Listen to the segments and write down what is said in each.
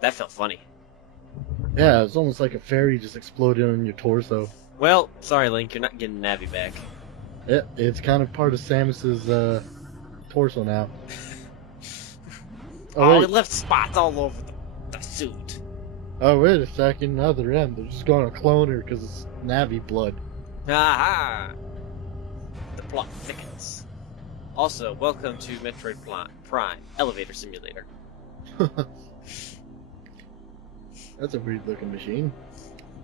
That felt funny. Yeah, it's almost like a fairy just exploded on your torso. Well, sorry, Link, you're not getting Navi back. It's kind of part of Samus's torso now. Oh Oh, it wait, left spots all over the suit. oh wait a second, now they're in. They're just going to clone her because it's Navi blood. Aha! The plot thickens. Also, welcome to Metroid Prime Elevator Simulator. That's a weird looking machine.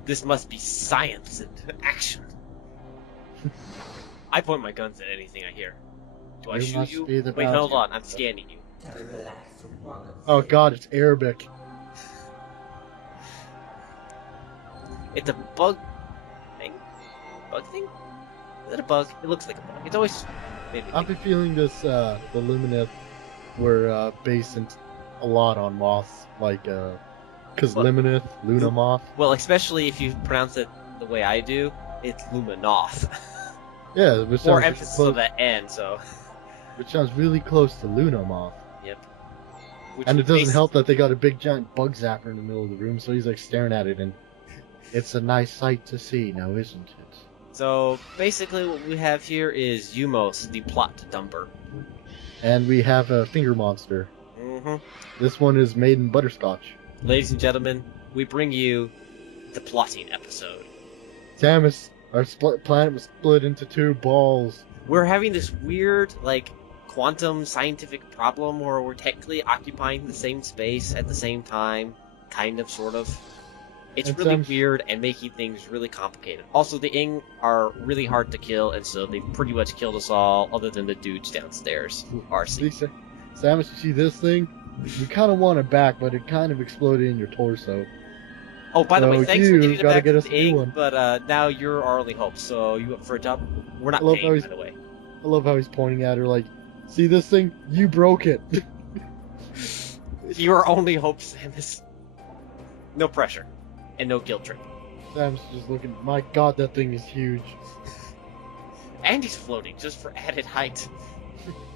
This must be science and action. I point my guns at anything I hear. Do I shoot you? Wait, hold on. I'm scanning you. Oh god, it's Arabic. It's a bug thing? Bug thing? Is it a bug? It looks like a bug. It's always made me I've think. been feeling this, the Lumineth were based a lot on moths, like, because What? Lumineth, Luna moth. Well, especially if you pronounce it the way I do, it's Luminoth. Yeah, which More sounds, emphasis on that N, so. which sounds really close to Luna moth. Yep. Which And it doesn't basi- help that they got a big giant bug zapper in the middle of the room, so he's like staring at it, and it's a nice sight to see, now isn't it? So, basically what we have here is Umos, the plot dumper. And we have a finger monster. Mm-hmm. This one is made in butterscotch. Ladies and gentlemen, we bring you the plotting episode. Samus, our planet was split into two balls. We're having this weird, like, quantum scientific problem where we're technically occupying the same space at the same time. Kind of, sort of. It's And really Samus- weird and making things really complicated. Also, the Ing are really hard to kill, and so they've pretty much killed us all, other than the dudes downstairs. See, RC. Samus, you see this thing? You kind of want it back, but it kind of exploded in your torso. Oh, by the way, So thanks for you getting it gotta back get to us the a new Ing, one. but now you're our only hope, so you up for a job? We're not I love how paying, he's- by the way. I love how he's pointing at her like, see this thing? You broke it. Your only hope, Samus. No pressure. And no guilt trip. Samus is just looking, my god, that thing is huge. And he's floating, just for added height.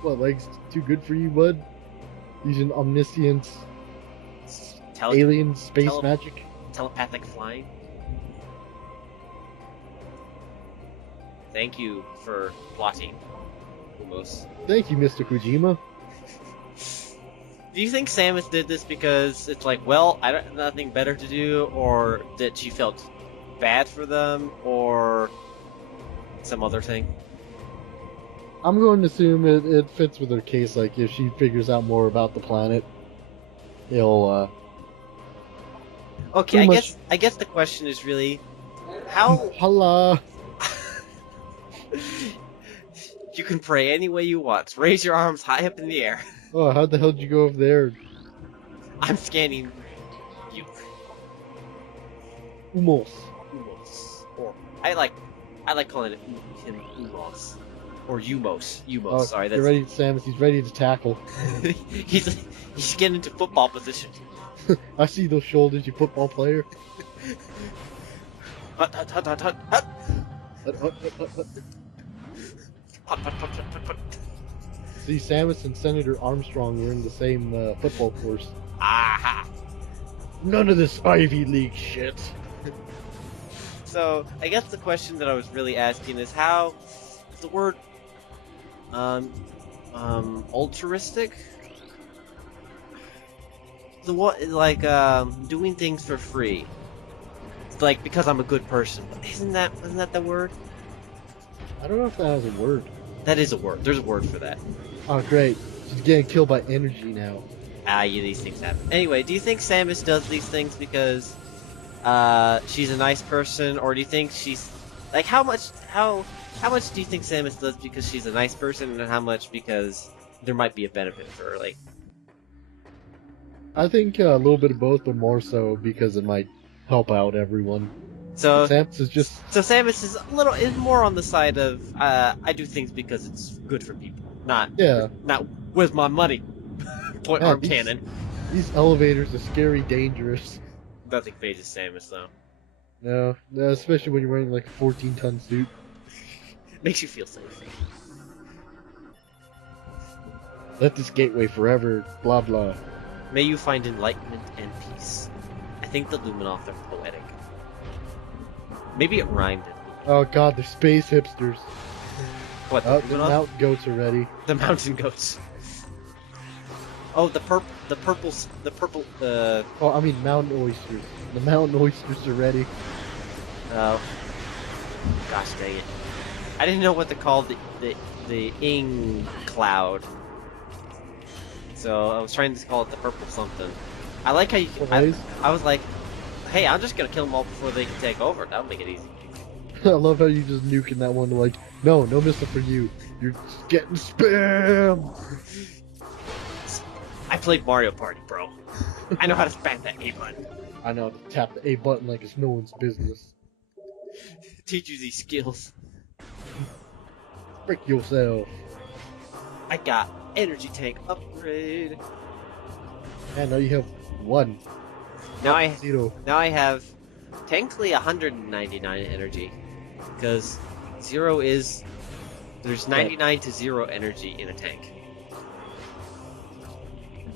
What, legs too good for you, bud? Using omniscient Tele- alien space tele- magic? Telepathic flying. Thank you for plotting, Umos. Thank you, Mr. Kojima. Do you think Samus did this because it's like, well, I don't have nothing better to do, or that she felt bad for them, or some other thing? I'm going to assume it fits with her case, like, if she figures out more about the planet, he'll, Okay, pretty much- I guess the question is really, how Holla! you can pray any way you want. Raise your arms high up in the air. Oh, how the hell did you go over there? I'm scanning you. Umos. Umos. Or I like calling him Umos. Or Umos. Umos, Oh, sorry, get that's ready, Samus, he's ready to tackle. he's getting into football position. I see those shoulders, you football player. Hut hut hut hut hut hut. Hut, hut, hut, hut, hut. Hut hut hut hut hut hut. See, Samus and Senator Armstrong were in the same football course. Aha. None of this Ivy League shit. So I guess the question that I was really asking is how is the word altruistic? The what like doing things for free. It's like because I'm a good person. Isn't that the word? I don't know if that has a word. That is a word. There's a word for that. Oh, great. She's getting killed by energy now. Yeah, these things happen. Anyway, do you think Samus does these things because she's a nice person, or do you think she's like how much do you think Samus does because she's a nice person, and how much because there might be a benefit for her? Like, I think a little bit of both, but more so because it might help out everyone. so Samus is just... so Samus is more on the side of I do things because it's good for people, not Yeah. with my money. Point Yeah, arm these- cannon. These elevators are scary dangerous. Nothing phases Samus though. No, especially when you're wearing like a 14-ton suit. Makes you feel safe. Let this gateway forever, blah blah. May you find enlightenment and peace. I think the Luminoth are poetic. Maybe it rhymed it. Oh god, they're space hipsters. What, the Oh, the Luminoth? mountain goats are ready. The mountain goats. Oh, the purple, Oh, I mean mountain oysters. The mountain oysters are ready. oh. Gosh dang it. I didn't know what to call the ing cloud. So I was trying to call it the purple something. I like how you I was like, hey, I'm just gonna kill them all before they can take over. That'll make it easy. I love how you just nuking that one like, no missile for you. You're just getting spam! I played Mario Party, bro. I know how to spam that A button. I know how to tap the A button like it's no one's business. Teach you these skills. Frick yourself. I got energy tank upgrade. And now you have one. Now I Zero. have technically 199 energy, because there's 99 to 0 energy in a tank.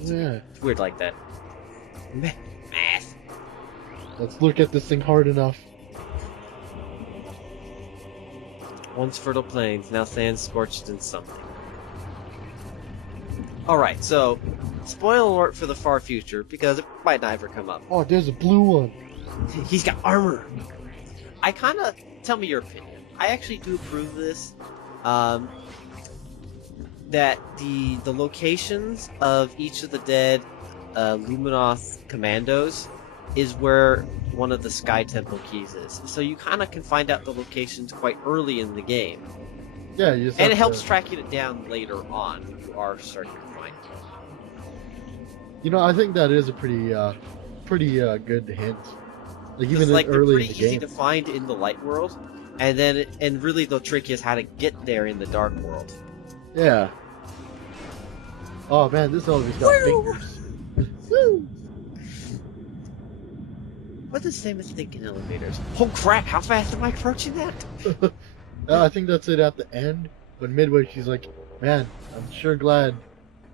Yeah. It's weird like that. Math. Let's look at this thing hard enough. Once fertile plains, now sand scorched in something. Alright, so, spoiler alert for the far future, because it might not ever come up. Oh, there's a blue one. He's got armor! I kinda, tell me your opinion. I actually do approve of this, that the locations of each of the dead Luminoth commandos is where one of the Sky Temple keys is. So you kinda can find out the locations quite early in the game. Yeah, you just And it have helps to- tracking it down later on when you are starting to find it. You know, I think that is a pretty good hint. Like even It's like they're early pretty in the easy game. to find in the light world, and really the trick is how to get there in the dark world. Yeah. Oh man, this elevator's got fingers. Woo! What does Samus think in elevators? Oh crap! How fast am I approaching that? I think that's it at the end. But midway, she's like, "Man, I'm sure glad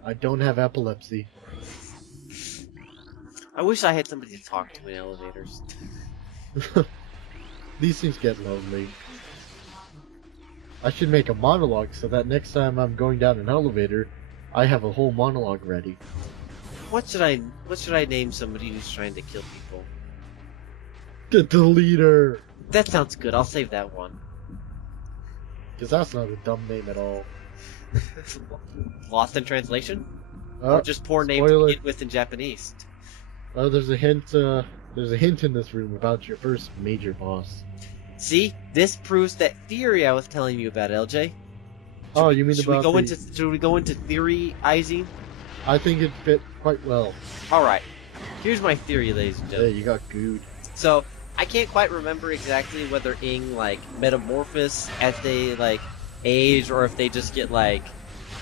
I don't have epilepsy." I wish I had somebody to talk to in elevators. These things get lonely. I should make a monologue so that next time I'm going down an elevator, I have a whole monologue ready. What should I name somebody who's trying to kill people? Get the leader! That sounds good. I'll save that one. Because that's not a dumb name at all. Lost in translation? Oh, Or just poor name to spoiler. begin with in Japanese? Oh, there's a hint in this room about your first major boss. See, this proves that theory I was telling you about, LJ. Oh, you mean Should about we go into theorizing? I think it fit quite well. Alright. Here's my theory, ladies and Hey, gentlemen. you got gooed. So, I can't quite remember exactly whether Ing, like, metamorphose as they, like, age, or if they just get, like,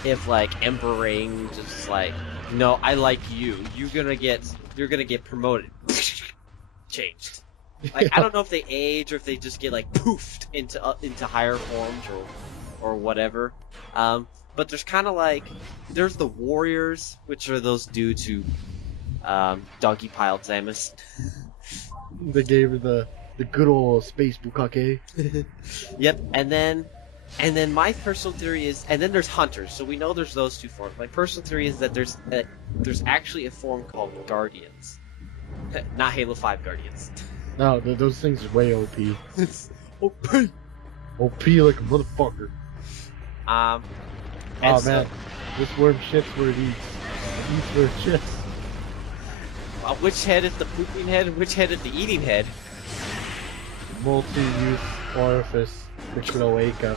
if, like, Emperor Ing just, like, no, I like you. You're gonna get promoted. Changed. Like, I don't know if they age or if they just get, like, poofed into higher forms or whatever. But there's kind of like, there's the warriors, which are those dudes who, donkey piled Samus. They gave her the good old space bukkake. Yep, and then my personal theory is, and then there's hunters, so we know there's those two forms. My personal theory is that there's actually a form called Guardians. Not Halo 5 Guardians. No, those things are way OP. It's OP! OP like a motherfucker. And Oh so, man, this worm shits where it eats. It eats where it shits. Which head is the pooping head and which head is the eating head? Multi-use orifice. Cloaca.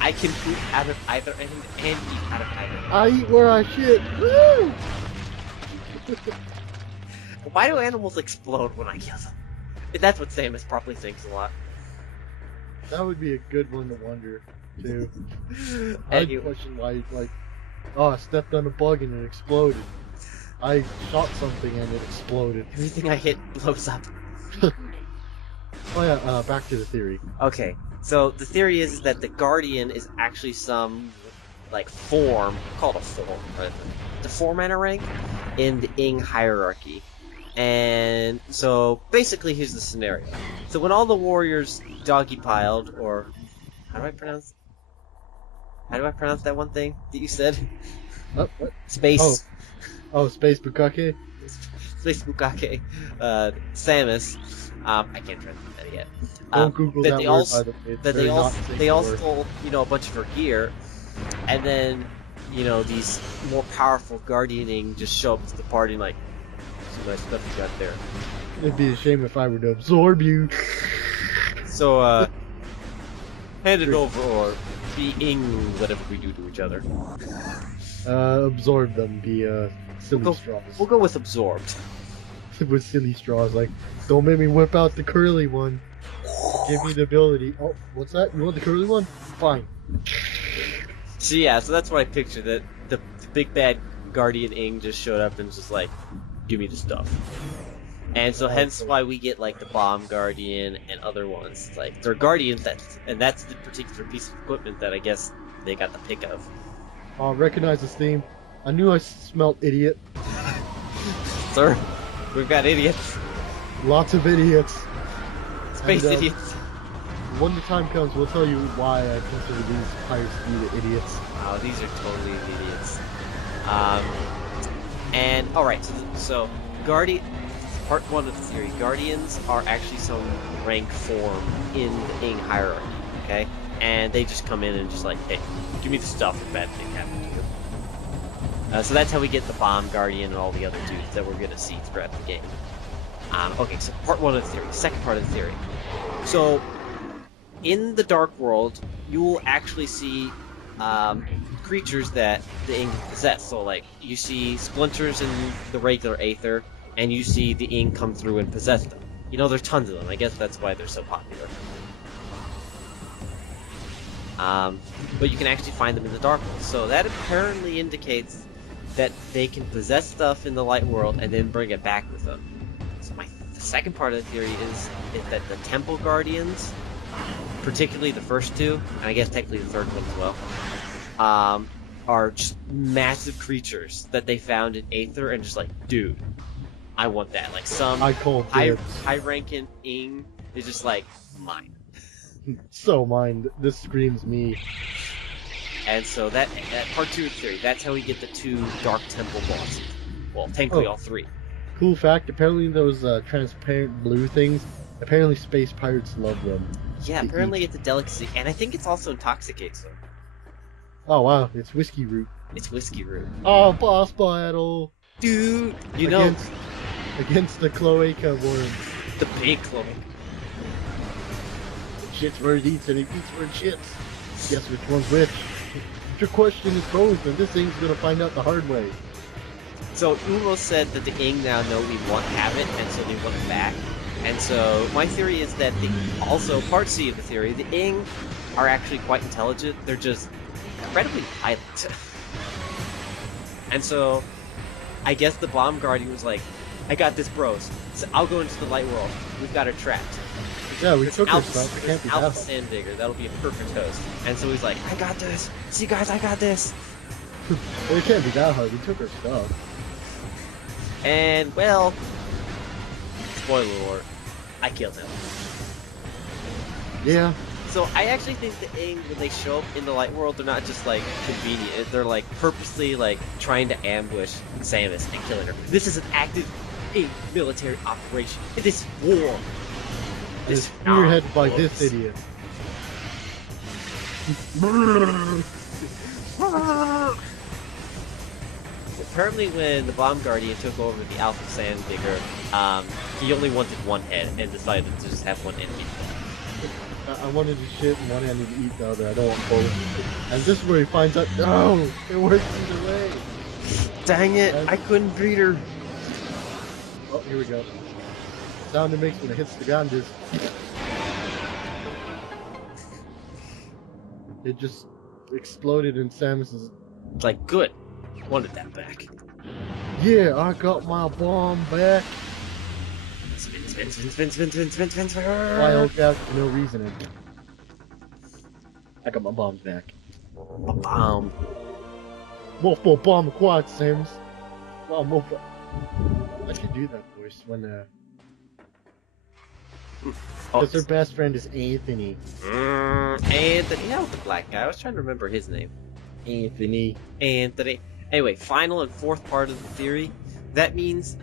I can poop out of either end and eat out of either. I eat where I shit. Woo! Why do animals explode when I kill them? That's what Samus probably thinks a lot. That would be a good one to wonder, too. I'd Anyway. question why, like, oh, I stepped on a bug and it exploded. I shot something and it exploded. Everything I hit blows up. Oh yeah, back to the theory. Okay, so the theory is that the Guardian is actually some, like, form, called a form, right? the 4-mana rank in the Ing hierarchy. And so basically here's the scenario. So when all the warriors doggy piled, or how do I pronounce that one thing that you said? What? Space. Oh, Space Bukake? Space Bukake. Samus. I can't translate that yet. Don't Google that word, by the way. It's That very not safe they all word. stole, a bunch of her gear, and then, these more powerful guardianing just show up to the party and like, some nice stuff you got there. It'd be a shame if I were to absorb you. So, hand it over or be ing whatever we do to each other. Absorb them, silly straws. We'll go with absorbed. With silly straws, like, don't make me whip out the curly one. Give me the ability. Oh, what's that? You want the curly one? Fine. So yeah, so that's what I pictured, that the big bad guardian ing just showed up and was just like, give me the stuff. And so hence why we get like the bomb guardian and other ones. Like they're guardians, and that's the particular piece of equipment that I guess they got the pick of. Recognize this theme. I knew I smelled idiot. Sir, we've got idiots. Lots of idiots. Space And, idiots. When the time comes, we'll tell you why I consider these pirates to be the idiots. Oh, these are totally idiots. And alright, so part 1 of the theory, Guardians are actually some rank form in the Ing hierarchy, okay? And they just come in and just like, hey, give me the stuff if bad thing happened to you. So that's how we get the Bomb Guardian and all the other dudes that we're gonna see throughout the game. Okay, so part 1 of the theory. Second part of the theory. So, in the Dark World, you will actually see creatures that the Ing possess. So, like, you see splinters in the regular Aether, and you see the Ing come through and possess them. There's tons of them. I guess that's why they're so popular. But you can actually find them in the Dark World. So that apparently indicates that they can possess stuff in the Light World and then bring it back with them. So the second part of the theory is that the Temple Guardians, particularly the first two, and I guess technically the third one as well, are just massive creatures that they found in Aether and just like, dude, I want that. Like some high-ranking Ing is just like, mine. So mine. This screams me. And so that part 2 of the theory, that's how we get the 2 Dark Temple bosses. Well, technically all 3. Cool fact, apparently those transparent blue things, apparently space pirates love them. Yeah, apparently it's a delicacy, and I think it's also intoxicates them. Oh wow, it's whiskey root. It's whiskey root. Oh, boss battle! Dude! Against the cloaca worms. The big cloak. It shits where it eats and it eats where it shits. Guess which one's which? If your question is both, then this thing's gonna find out the hard way. So Umo said that the Ing now know we have it, and so they want it back. And so my theory is that also part C of the theory, the Ing are actually quite intelligent. They're just incredibly violent. And so I guess the Bomb Guardian was like, I got this, bros. So I'll go into the Light World. We've got her trapped. Yeah, we took her stuff. It can't be Alpha that. Sand Digger. That'll be a perfect host. And so he's like, I got this. See, guys, I got this. It can't be that hard. We took her stuff. And, well, spoiler alert, I killed him. Yeah. So I actually think the Ing, when they show up in the Light World, they're not just like convenient. They're like purposely like trying to ambush Samus and killing her. This is an active Ing military operation. This is war. It's spearheaded by this idiot. Apparently, when the Bomb Guardian took over the Alpha Sand Digger, he only wanted one head and decided to just have one enemy. I wanted to shit and one handed to eat the other. I don't want both. And this is where he finds out, no, it works either way. Dang it, I couldn't beat her. Oh, here we go. Sound it makes when it hits the ground is... It just exploded in Samus's... It's like, good. Wanted that back. Yeah, I got my bomb back. Spin. Why hold out for no reason? I got my bombs back. Bomb. Multiple bomb quad, Samus. Well, multiple. I should do that voice when Oh, because her best friend is Anthony. Anthony. Yeah, with the black guy. I was trying to remember his name. Anthony. Anthony. Anyway, final and fourth part of the theory. That means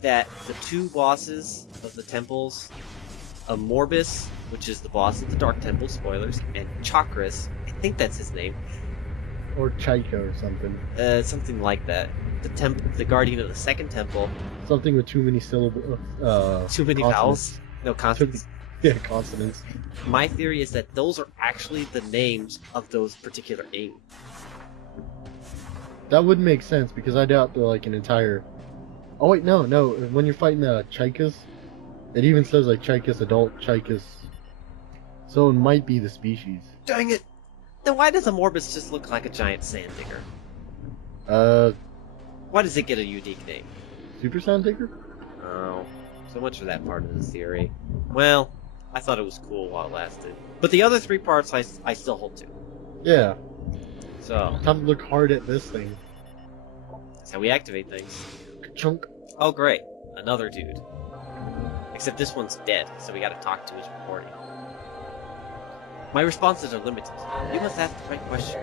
that the two bosses of the temples, Morbus, which is the boss of the Dark Temple, spoilers, and Chakras, I think that's his name, Or Chaika or something. something like that. The guardian of the second temple. Something with too many syllables. Too many vowels. No consonants. Yeah, consonants. My theory is that those are actually the names of those particular ing. That would make sense because I doubt they're like an entire. Oh wait, no. When you're fighting Chaikas, it even says like Chaikas adult, Chaikas. So it might be the species. Dang it! Then why does a Morbus just look like a giant sand digger? Why does it get a unique name? Super Sand Digger? Oh, so much for that part of the theory. Well, I thought it was cool while it lasted. But the other three parts I still hold to. Yeah. So, Time to look hard at this thing. that's how we activate things. Chunk. Oh great, another dude. Except this one's dead, so we gotta talk to his recording. My responses are limited. You must ask the right question.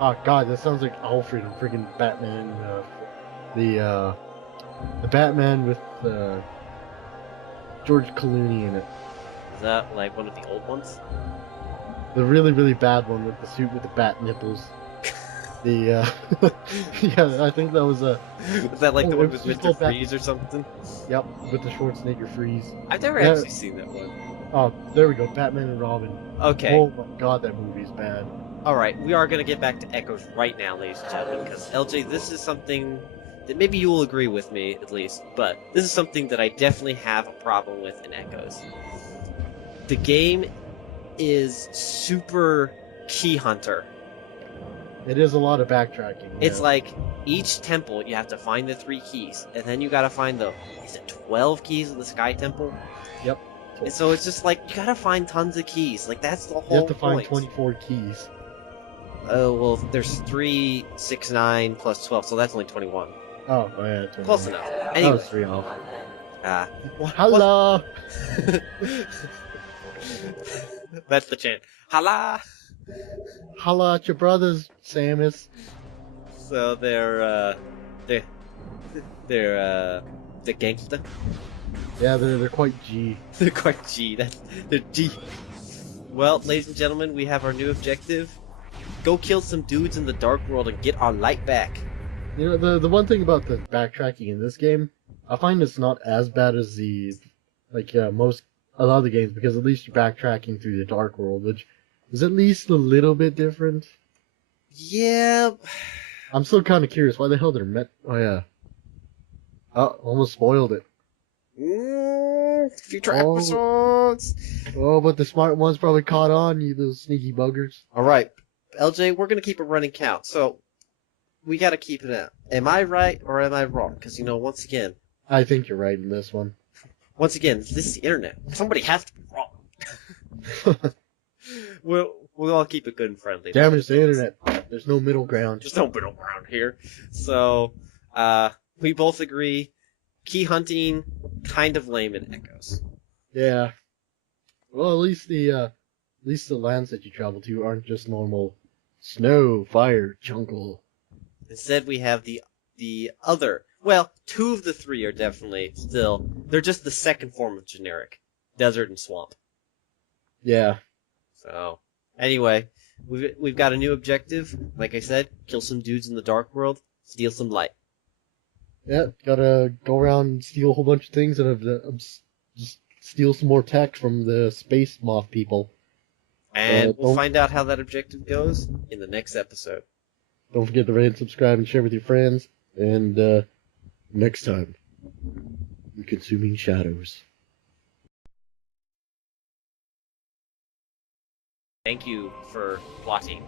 Oh god, that sounds like Alfred and friggin' Batman. The Batman with George Clooney in it. Is that like one of the old ones? The really, really bad one with the suit with the bat nipples. The yeah, I think that was a. Is that like the Oh, one it with was Mr. called Bat- Freeze or something? Yep, with the Schwarzenegger freeze. I've never Yeah. actually seen that one. Oh, there we go, Batman and Robin. Okay. Oh my god, that movie's bad. Alright, we are going to get back to Echoes right now, ladies and gentlemen, because LJ, this is something that maybe you will agree with me, at least, but this is something that I definitely have a problem with in Echoes. The game is super key hunter. It is a lot of backtracking. It's yeah. like, each temple, you have to find the 3 keys, and then you gotta find the, is it 12 keys of the Sky Temple? Yep. And so it's just like, you gotta find tons of keys, like that's the whole You have to find point. 24 keys. Oh, well, there's 3, 6, 9, plus 12, so that's only 21. Oh yeah. 21. Close enough. That Anyway. was 3 off. Hello! Hello! That's the chant. Hala! Holla at your brothers, Samus. So they're gangsta. Yeah, they're quite G. They're quite G. They're G. Well, ladies and gentlemen, we have our new objective. Go kill some dudes in the dark world and get our light back. You know, the one thing about the backtracking in this game, I find it's not as bad as a lot of the games, because at least you're backtracking through the dark world, which is at least a little bit different. Yeah. I'm still kind of curious why the hell they're Oh yeah. Oh, almost spoiled it. Future Oh. episodes. Oh, but the smart ones probably caught on, you those sneaky buggers. All right, LJ, we're gonna keep a running count, so we gotta keep it out. Am I right or am I wrong? Because once again, I think you're right in this one. this is the internet. Somebody has to be wrong. We'll all keep it good and friendly. Damn, it's the internet. There's no middle ground. There's no middle ground here. So, we both agree. Key hunting, kind of lame in Echoes. Yeah. Well, at least the lands that you travel to aren't just normal snow, fire, jungle. Instead, we have the other. Well, 2 of the 3 are definitely still. They're just the second form of generic desert and swamp. Yeah. So, anyway, we've got a new objective. Like I said, kill some dudes in the dark world, steal some light. Yeah, gotta go around and steal a whole bunch of things and just steal some more tech from the space moth people. And we'll don't- find out how that objective goes in the next episode. Don't forget to rate and subscribe and share with your friends. And next time, in Consuming Shadows. Thank you for plotting,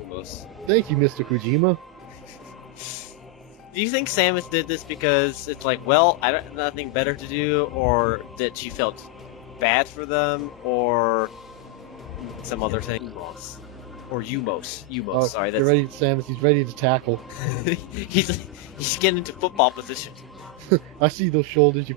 Lumos. Thank you, Mr. Kojima. Do you think Samus did this because it's like, well, I don't have nothing better to do, or that she felt bad for them, or some other thing? Or Umos. Umos, Oh, sorry. get That's ready, Samus. He's ready to tackle. he's getting into football position. I see those shoulders you